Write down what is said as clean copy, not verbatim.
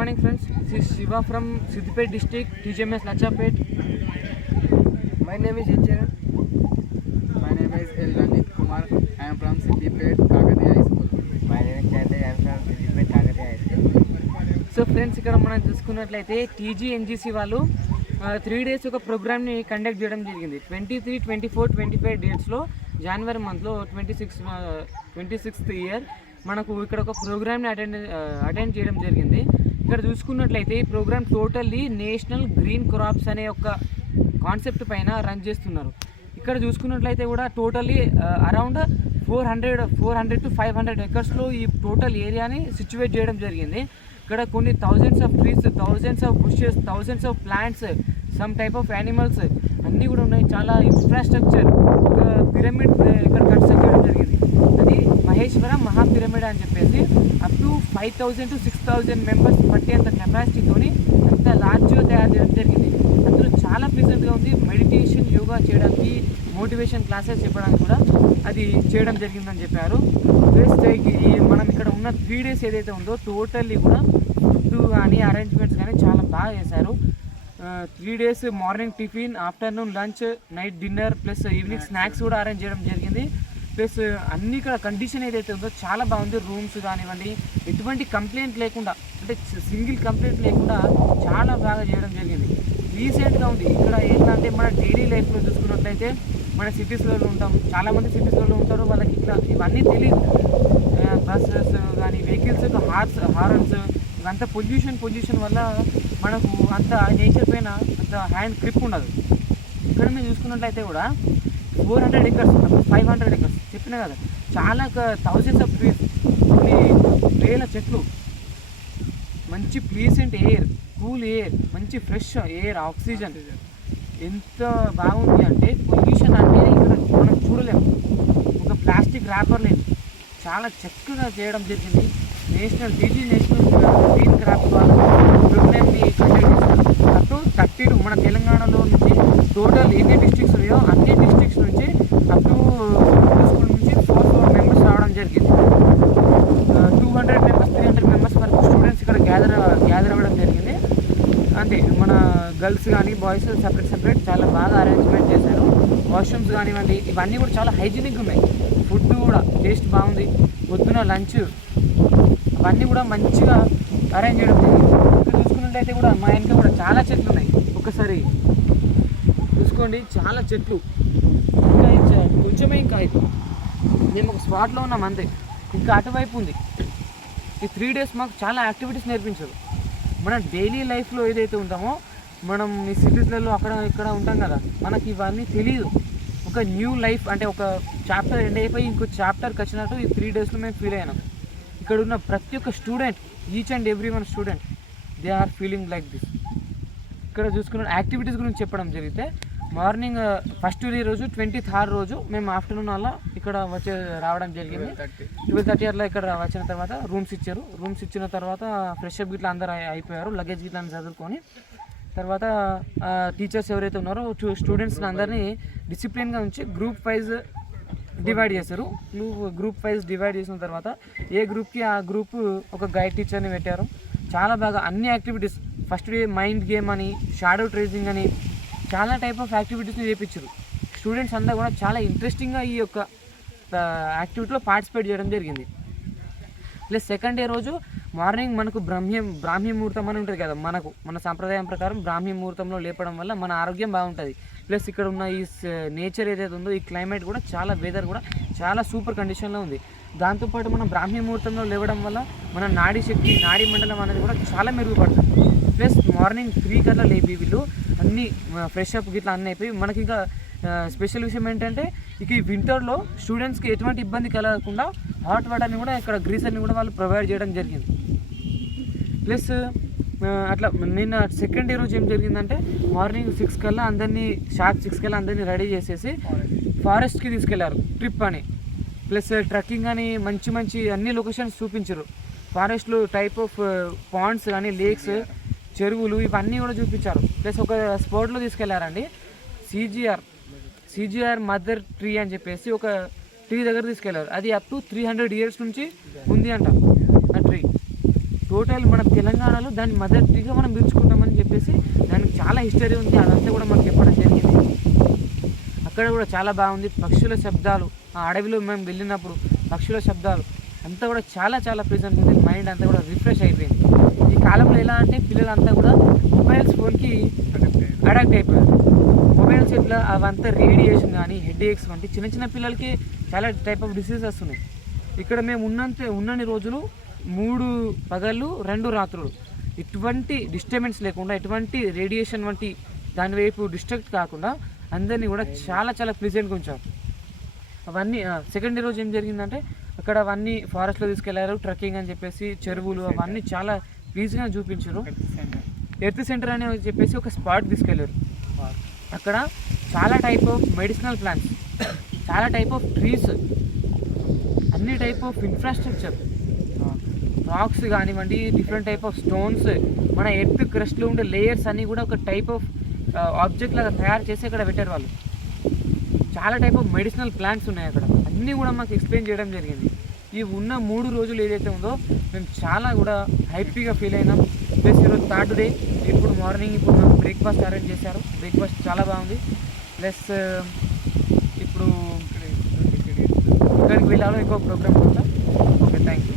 morning friends, this is Shiva from Siddipet district, TGMS Lachapet. My name is Echaran. My name is L. Ranjit Kumar. I am from Siddipet, Kakatiya High School. My name is Chandra. I am from Siddipet, Kakatiya High School. So friends, ఇక్కడ మనం చూసుకున్నట్లయితే టీజీఎన్జీసీ వాళ్ళు 3 days ఒక ప్రోగ్రామ్ని conduct చేయడం జరిగింది. 23, 24, 25 డేట్స్లో జనవరి మంత్లో 26th year మనకు ఇక్కడ ఒక ప్రోగ్రామ్ని అటెండ్ చేయడం జరిగింది. ఇక్కడ చూసుకున్నట్లయితే ఈ programme totally national green crops అనే ఒక కాన్సెప్ట్ పైన రన్ చేస్తున్నారు. ఇక్కడ చూసుకున్నట్లయితే కూడా టోటల్లీ అరౌండ్ 400 to 500 ఎకర్స్లో ఈ టోటల్ ఏరియాని సిచ్యువేట్ చేయడం జరిగింది. ఇక్కడ కొన్ని thousands of trees, thousands of bushes, thousands of plants, some type of animals అన్నీ కూడా ఉన్నాయి. చాలా ఇన్ఫ్రాస్ట్రక్చర్, ఒక పిరమిడ్ ఇక్కడ కన్స్ట్రక్ట్ చేయడం జరిగింది. అది మహేశ్వర మహా పిరమిడ్ అని చెప్పేసి అప్ టు 5,000 to 6,000 మెంబర్స్ పట్టేంత కెపాసిటీతోని అంత లార్జ్గా తయారు చేయడం జరిగింది. అందులో చాలా ప్లీజెంట్గా ఉంది. మెడిటేషన్, యోగా చేయడానికి, మోటివేషన్ క్లాసెస్ చెప్పడానికి కూడా అది చేయడం జరిగిందని చెప్పారు. ప్లస్ మనం ఇక్కడ ఉన్న 3 days ఏదైతే ఉందో టోటల్లీ కూడా ఫుడ్ కానీ అరేంజ్మెంట్స్ కానీ చాలా బాగా చేశారు. 3 days morning tiffin, afternoon lunch, night dinner plus evening snacks కూడా అరేంజ్ చేయడం జరిగింది. ప్లస్ అన్ని ఇక్కడ కండిషన్ ఏదైతే ఉందో చాలా బాగుంది. రూమ్స్ కానివ్వండి, ఎటువంటి కంప్లైంట్ లేకుండా, అంటే సింగిల్ కంప్లైంట్ లేకుండా చాలా బాగా చేయడం జరిగింది. రీసెంట్గా ఉంది. ఇక్కడ ఎట్లా అంటే మన డైలీ లైఫ్లో చూసుకున్నట్లయితే మన సిటీస్లో ఉంటాం, చాలామంది సిటీస్లో ఉంటారు, వాళ్ళకి ఇట్లా ఇవన్నీ తెలియదు. బస్సెస్ కానీ వెహికల్స్ హారన్స్ ఇవంతా పొల్యూషన్ వల్ల మనకు అంత నేచర్ పైన అంత హ్యాండ్ గ్రిప్ ఉండదు. ఇక్కడ మేము చూసుకున్నట్లయితే కూడా 400 acres, 500 acres చెప్పినా కదా, చాలా థౌజండ్స్ ఆఫ్ ట్రీస్, కొన్ని వేల చెట్లు, మంచి ప్లీజెంట్ ఎయిర్, కూల్ ఎయిర్, మంచి ఫ్రెష్ ఎయిర్, ఆక్సిజన్ ఎంత బాగుంది అంటే పొల్యూషన్ అంటే ఇక్కడ మనం చూడలేము. ఒక ప్లాస్టిక్ ర్యాపర్ లేదు, చాలా చక్కగా చేయడం జరిగింది. నేషనల్ గ్రీన్ క్రాప్స్ వాళ్ళు ప్రోగ్రామ్ని కండక్ట్ చేస్తారు. అప్ టు 32 మన తెలంగాణలో నుంచి టోటల్ ఎన్ని డిస్ట్రిక్ట్స్ ఉన్నాయో అన్ని డిస్ట్రిక్ట్స్ నుంచి అప్ టు స్కూల్ నుంచి 4 members రావడం జరిగింది. 200 members, 300 members వరకు స్టూడెంట్స్ ఇక్కడ గ్యాదర్ అవ్వడం జరిగింది. అంటే మన గర్ల్స్ కానీ బాయ్స్ సపరేట్ చాలా బాగా అరేంజ్మెంట్ చేశారు. వాష్రూమ్స్ కానివ్వండి, ఇవన్నీ కూడా చాలా హైజీనిక్గా ఉన్నాయి. ఫుడ్ కూడా టేస్ట్ బాగుంది. పొద్దున లంచ్ అవన్నీ కూడా మంచిగా అరేంజ్ చేయడం జరిగింది. ఇక్కడ చూసుకున్నట్లయితే కూడా మా ఇంట్లో కూడా చాలా చెట్లు ఉన్నాయి. ఒకసారి చూసుకోండి, చాలా చెట్లు. ఇంకా కొంచెమే ఇంకా మేము ఒక స్పాట్లో ఉన్నాం అంతే. ఇంకా అటువైపు ఉంది. ఈ 3 days మాకు చాలా యాక్టివిటీస్ నేర్పించారు. మన డైలీ లైఫ్లో ఏదైతే ఉంటామో, మనం ఈ సిటీస్లలో అక్కడ ఇక్కడ ఉంటాం కదా, మనకి ఇవన్నీ తెలియదు. ఒక న్యూ లైఫ్ అంటే ఒక చాప్టర్ ఎండ్ అయిపోయి ఇంకో చాప్టర్కి వచ్చినట్టు ఈ 3 daysలో మేము ఫీల్ అయినాం. ఇక్కడ ఉన్న ప్రతి ఒక్క student, each and every one student, they are feeling like this. ఇక్కడ చూసుకున్న యాక్టివిటీస్ గురించి చెప్పడం జరిగితే, మార్నింగ్ ఫస్ట్ డే రోజు 23rd రోజు మేము ఆఫ్టర్నూన్ అలా ఇక్కడ రావడం జరిగింది. 12:30 అట్లా ఇక్కడ వచ్చిన తర్వాత రూమ్స్ ఇచ్చిన తర్వాత ఫ్రెష్ అప్ గిట్లా అందరూ అయిపోయారు. లగేజ్ గిట్లా చదువుకొని తర్వాత టీచర్స్ ఎవరైతే ఉన్నారో స్టూడెంట్స్ని అందరినీ డిసిప్లిన్గా ఉంచి గ్రూప్ వైజ్ డివైడ్ చేశారు. గ్రూప్ వైజ్ డివైడ్ చేసిన తర్వాత ఏ గ్రూప్కి ఆ గ్రూప్ ఒక గైడ్ టీచర్ని పెట్టారు. చాలా బాగా అన్ని activities, first day mind game అని, షాడో ట్రేసింగ్ అని, చాలా టైప్ ఆఫ్ యాక్టివిటీస్ని చేయించారు. స్టూడెంట్స్ అందరూ కూడా చాలా ఇంట్రెస్టింగ్గా ఈ యొక్క యాక్టివిటీలో పార్టిసిపేట్ చేయడం జరిగింది. ప్లస్ సెకండ్ డే రోజు మార్నింగ్ మనకు బ్రాహ్మీ ముహూర్తం అని ఉంటుంది కదా, మన సంప్రదాయం ప్రకారం బ్రాహ్మీ ముహూర్తంలో లేపడం వల్ల మన ఆరోగ్యం బాగుంటుంది. ప్లస్ ఇక్కడ ఉన్న ఈ నేచర్ ఏదైతే ఉందో, ఈ క్లైమేట్ కూడా చాలా, వెదర్ కూడా చాలా సూపర్ కండిషన్లో ఉంది. దాంతోపాటు మనం బ్రాహ్మీ ముహూర్తంలో లేవడం వల్ల మన నాడీ మండలం అనేది కూడా చాలా మెరుగుపడుతుంది. ప్లస్ మార్నింగ్ 3 గంటల లేపి వీళ్ళు అన్నీ ఫ్రెష్ అప్ గిట్లా అన్నీ అయిపోయి, మనకి ఇంకా స్పెషల్ విషయం ఏంటంటే ఇక ఈ వింటర్లో స్టూడెంట్స్కి ఎటువంటి ఇబ్బంది కలగకుండా హాట్ వాటర్ని కూడా ఇక్కడ గ్రీజర్ని కూడా వాళ్ళు ప్రొవైడ్ చేయడం జరిగింది. ప్లస్ అట్లా నిన్న సెకండ్ డే రోజు ఏం జరిగిందంటే, మార్నింగ్ 6 కల్లా అందరినీ షార్ప్ 6 కల్లా అందరినీ రెడీ చేసేసి ఫారెస్ట్కి తీసుకెళ్లారు ట్రిప్ అని. ప్లస్ ట్రెక్కింగ్ అని మంచి అన్ని లొకేషన్స్ చూపించారు. ఫారెస్ట్లో టైప్ ఆఫ్ పాండ్స్ కానీ, లేక్స్, చెరువులు ఇవన్నీ కూడా చూపించారు. ప్లస్ ఒక స్పాట్లో తీసుకెళ్లారండి. సిజిఆర్ మదర్ ట్రీ అని చెప్పేసి ఒక ట్రీ దగ్గర తీసుకెళ్లారు. అది అప్ టు 300 years నుంచి ఉంది అంట ఆ ట్రీ. టోటల్ మన తెలంగాణలో దాన్ని మొదటిగా మనం పిలుచుకుంటామని చెప్పేసి దానికి చాలా హిస్టరీ ఉంది. అదంతా కూడా మనకు చెప్పడం జరిగింది. అక్కడ కూడా చాలా బాగుంది. పక్షుల శబ్దాలు, ఆ అడవిలో మేము వెళ్ళినప్పుడు పక్షుల శబ్దాలు అంతా కూడా చాలా చాలా ప్రెజెంట్ ఉంది. మైండ్ అంతా కూడా రిఫ్రెష్ అయిపోయింది. ఈ కాలంలో ఎలా అంటే పిల్లలంతా కూడా మొబైల్స్ ఫోన్కి అడాక్ట్ అయిపోయారు. మొబైల్స్ ఇట్లా అవంతా రేడియేషన్ కానీ హెడ్ ఏక్స్ వంటి చిన్న చిన్న పిల్లలకి చాలా టైప్ ఆఫ్ డిసీజెస్ వస్తున్నాయి. ఇక్కడ మేము ఉన్నన్ని రోజులు 3 పగళ్ళు 2 రాత్రులు ఎటువంటి డిస్టర్బెన్స్ లేకుండా, ఎటువంటి రేడియేషన్ వంటి దాని వైపు డిస్ట్రాక్ట్ కాకుండా అందరినీ కూడా చాలా చాలా ప్లెజెంట్గా ఉంచారు. అవన్నీ సెకండ్ డే రోజు ఏం జరిగిందంటే అక్కడ అవన్నీ ఫారెస్ట్లో తీసుకెళ్లారు, ట్రెక్కింగ్ అని చెప్పేసి చెరువులు అవన్నీ చాలా ప్లీజ్గా చూపించారు. ఎర్త్ సెంటర్ అని చెప్పేసి ఒక స్పాట్ తీసుకెళ్లారు. అక్కడ చాలా టైప్ ఆఫ్ మెడిసినల్ ప్లాంట్స్, చాలా టైప్ ఆఫ్ ట్రీస్, అన్ని టైప్ ఆఫ్ ఇన్ఫ్రాస్ట్రక్చర్, రాక్స్ కానివ్వండి, డిఫరెంట్ టైప్ ఆఫ్ స్టోన్స్, మన ఎర్త్ క్రస్ట్లో ఉండే లేయర్స్ అన్నీ కూడా ఒక టైప్ ఆఫ్ ఆబ్జెక్ట్ లాగా తయారు చేసి అక్కడ పెట్టారు వాళ్ళు. చాలా టైప్ ఆఫ్ మెడిసినల్ ప్లాంట్స్ ఉన్నాయి అక్కడ. అన్నీ కూడా మాకు ఎక్స్ప్లెయిన్ చేయడం జరిగింది. ఈ ఉన్న 3 రోజులు ఏదైతే ఉందో మేము చాలా కూడా హ్యాపీగా ఫీల్ అయినాం. ప్లస్ ఈరోజు 3rd డే. ఇప్పుడు మార్నింగ్ మాకు బ్రేక్ఫాస్ట్ అరేంజ్ చేశారు. బ్రేక్ఫాస్ట్ చాలా బాగుంది. ప్లస్ ఇప్పుడు ఇక్కడికి వెళ్ళాలో ఇంకో ప్రోగ్రామ్ కూడా. Okay, thank you.